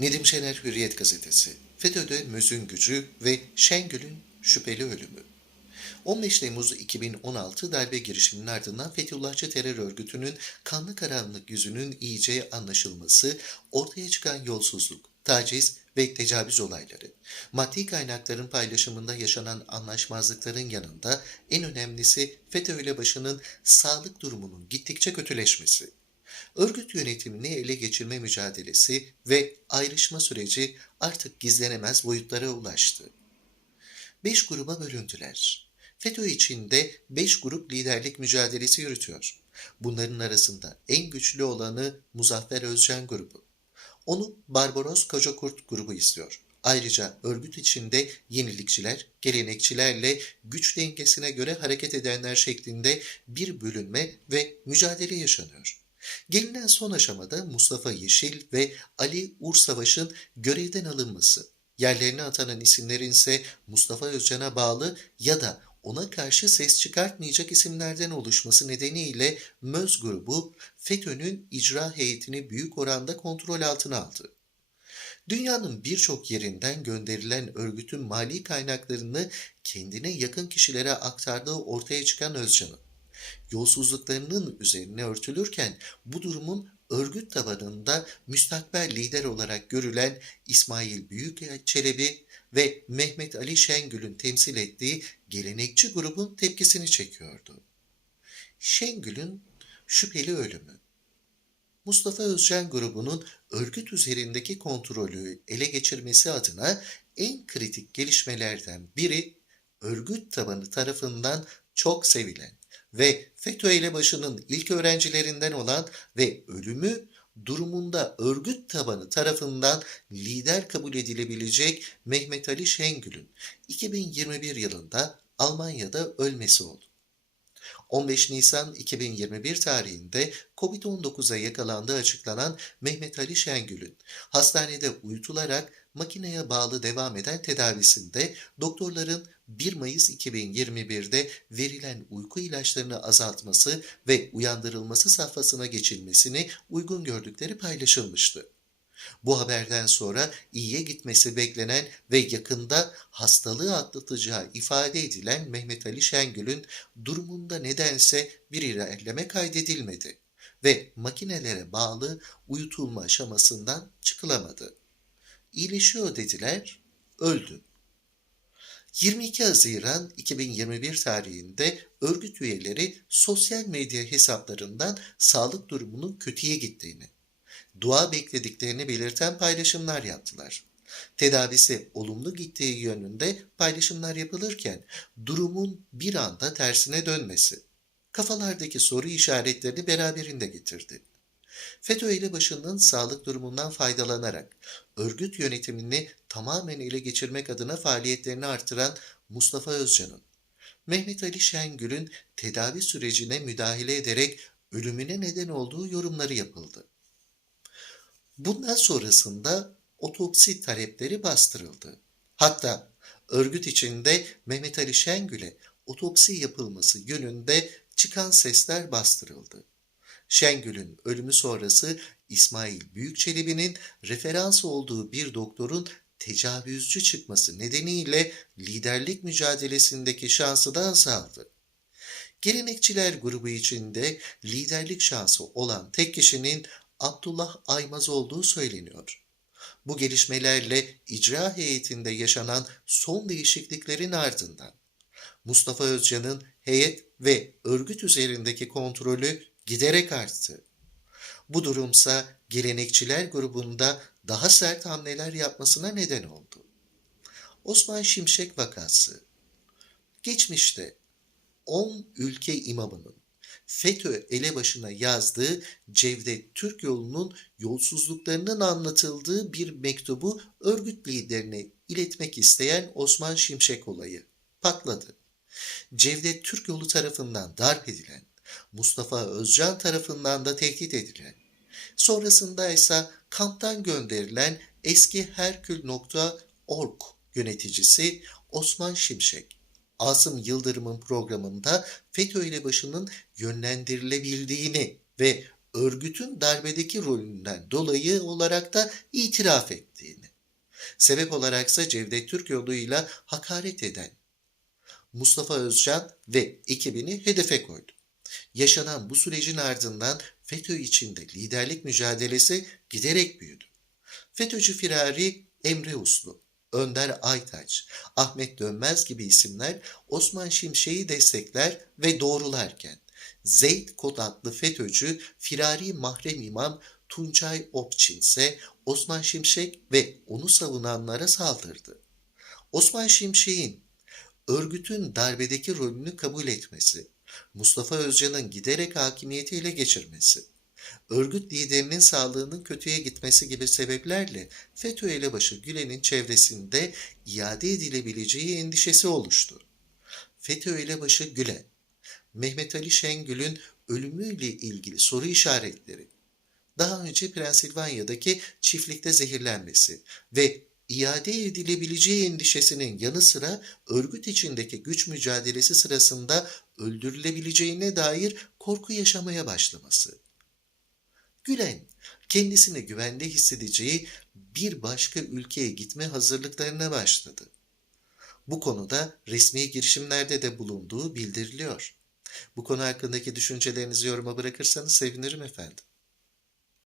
Nedim Şener Hürriyet Gazetesi, FETÖ'de Möz'ün gücü ve Şengül'ün şüpheli ölümü. 15 Temmuz 2016 darbe girişiminin ardından Fethullahçı terör örgütünün kanlı karanlık yüzünün iyice anlaşılması, ortaya çıkan yolsuzluk, taciz ve tecavüz olayları, maddi kaynakların paylaşımında yaşanan anlaşmazlıkların yanında en önemlisi FETÖ ile başının sağlık durumunun gittikçe kötüleşmesi. Örgüt yönetimini ele geçirme mücadelesi ve ayrışma süreci artık gizlenemez boyutlara ulaştı. Beş gruba bölündüler. FETÖ içinde beş grup liderlik mücadelesi yürütüyor. Bunların arasında en güçlü olanı Muzaffer Özcan grubu. Onu Barbaros Kocakurt grubu istiyor. Ayrıca örgüt içinde yenilikçiler, gelenekçilerle güç dengesine göre hareket edenler şeklinde bir bölünme ve mücadele yaşanıyor. Gelinen son aşamada Mustafa Yeşil ve Ali Ursavaş'ın görevden alınması, yerlerine atanan isimlerin ise Mustafa Özcan'a bağlı ya da ona karşı ses çıkartmayacak isimlerden oluşması nedeniyle MÖZ grubu FETÖ'nün icra heyetini büyük oranda kontrol altına aldı. Dünyanın birçok yerinden gönderilen örgütün mali kaynaklarını kendine yakın kişilere aktardığı ortaya çıkan Özcan'ın yolsuzluklarının üzerine örtülürken bu durumun örgüt tabanında müstakbel lider olarak görülen İsmail Büyükçelebi ve Mehmet Ali Şengül'ün temsil ettiği gelenekçi grubun tepkisini çekiyordu. Şengül'ün şüpheli ölümü Mustafa Özcan grubunun örgüt üzerindeki kontrolü ele geçirmesi adına en kritik gelişmelerden biri örgüt tabanı tarafından çok sevilen ve FETÖ elebaşının ilk öğrencilerinden olan ve ölümü durumunda örgüt tabanı tarafından lider kabul edilebilecek Mehmet Ali Şengül'ün 2021 yılında Almanya'da ölmesi oldu. 15 Nisan 2021 tarihinde COVID-19'a yakalandığı açıklanan Mehmet Ali Şengül'ün hastanede uyutularak makineye bağlı devam eden tedavisinde doktorların 1 Mayıs 2021'de verilen uyku ilaçlarını azaltması ve uyandırılması safhasına geçilmesini uygun gördükleri paylaşılmıştı. Bu haberden sonra iyiye gitmesi beklenen ve yakında hastalığı atlatacağı ifade edilen Mehmet Ali Şengül'ün durumunda nedense bir ilerleme kaydedilmedi ve makinelere bağlı uyutulma aşamasından çıkılamadı. İyileşiyor dediler, öldü. 22 Haziran 2021 tarihinde örgüt üyeleri sosyal medya hesaplarından sağlık durumunun kötüye gittiğini, dua beklediklerini belirten paylaşımlar yaptılar. Tedavisi olumlu gittiği yönünde paylaşımlar yapılırken durumun bir anda tersine dönmesi kafalardaki soru işaretlerini beraberinde getirdi. FETÖ elebaşının sağlık durumundan faydalanarak örgüt yönetimini tamamen ele geçirmek adına faaliyetlerini artıran Mustafa Özcan'ın, Mehmet Ali Şengül'ün tedavi sürecine müdahale ederek ölümüne neden olduğu yorumları yapıldı. Bundan sonrasında otopsi talepleri bastırıldı. Hatta örgüt içinde Mehmet Ali Şengül'e otopsi yapılması yönünde çıkan sesler bastırıldı. Şengül'ün ölümü sonrası İsmail Büyükçelebi'nin referans olduğu bir doktorun tecavüzcü çıkması nedeniyle liderlik mücadelesindeki şansı da azaldı. Gelenekçiler grubu içinde liderlik şansı olan tek kişinin Abdullah Aymaz olduğu söyleniyor. Bu gelişmelerle icra heyetinde yaşanan son değişikliklerin ardından Mustafa Özcan'ın heyet ve örgüt üzerindeki kontrolü giderek arttı. Bu durumsa gelenekçiler grubunda daha sert hamleler yapmasına neden oldu. Osman Şimşek vakası Geçmişte 10 ülke imamının FETÖ elebaşına yazdığı Cevdet Türk yolunun yolsuzluklarının anlatıldığı bir mektubu örgüt liderine iletmek isteyen Osman Şimşek olayı patladı. Cevdet Türk yolu tarafından darp edilen Mustafa Özcan tarafından da tehdit edilen, sonrasında ise kamptan gönderilen eski Herkül.org yöneticisi Osman Şimşek, Asım Yıldırım'ın programında FETÖ ile başının yönlendirilebildiğini ve örgütün darbedeki rolünden dolayı olarak da itiraf ettiğini. Sebep olaraksa Cevdet Türk yoluyla hakaret eden Mustafa Özcan ve ekibini hedefe koydu. Yaşanan bu sürecin ardından FETÖ içinde liderlik mücadelesi giderek büyüdü. FETÖ'cü firari Emre Uslu, Önder Aytaç, Ahmet Dönmez gibi isimler Osman Şimşek'i destekler ve doğrularken Zeyd Kod adlı FETÖ'cü firari mahrem imam Tuncay Opçin ise Osman Şimşek ve onu savunanlara saldırdı. Osman Şimşek'in örgütün darbedeki rolünü kabul etmesi, Mustafa Özcan'ın giderek hakimiyeti ele geçirmesi, örgüt liderinin sağlığının kötüye gitmesi gibi sebeplerle FETÖ elebaşı Gülen'in çevresinde iade edilebileceği endişesi oluştu. FETÖ elebaşı Gülen, Mehmet Ali Şengül'ün ölümüyle ilgili soru işaretleri, daha önce Pensilvanya'daki çiftlikte zehirlenmesi ve iade edilebileceği endişesinin yanı sıra örgüt içindeki güç mücadelesi sırasında öldürülebileceğine dair korku yaşamaya başlaması. Gülen, kendisini güvende hissedeceği bir başka ülkeye gitme hazırlıklarına başladı. Bu konuda resmi girişimlerde de bulunduğu bildiriliyor. Bu konu hakkındaki düşüncelerinizi yoruma bırakırsanız sevinirim efendim.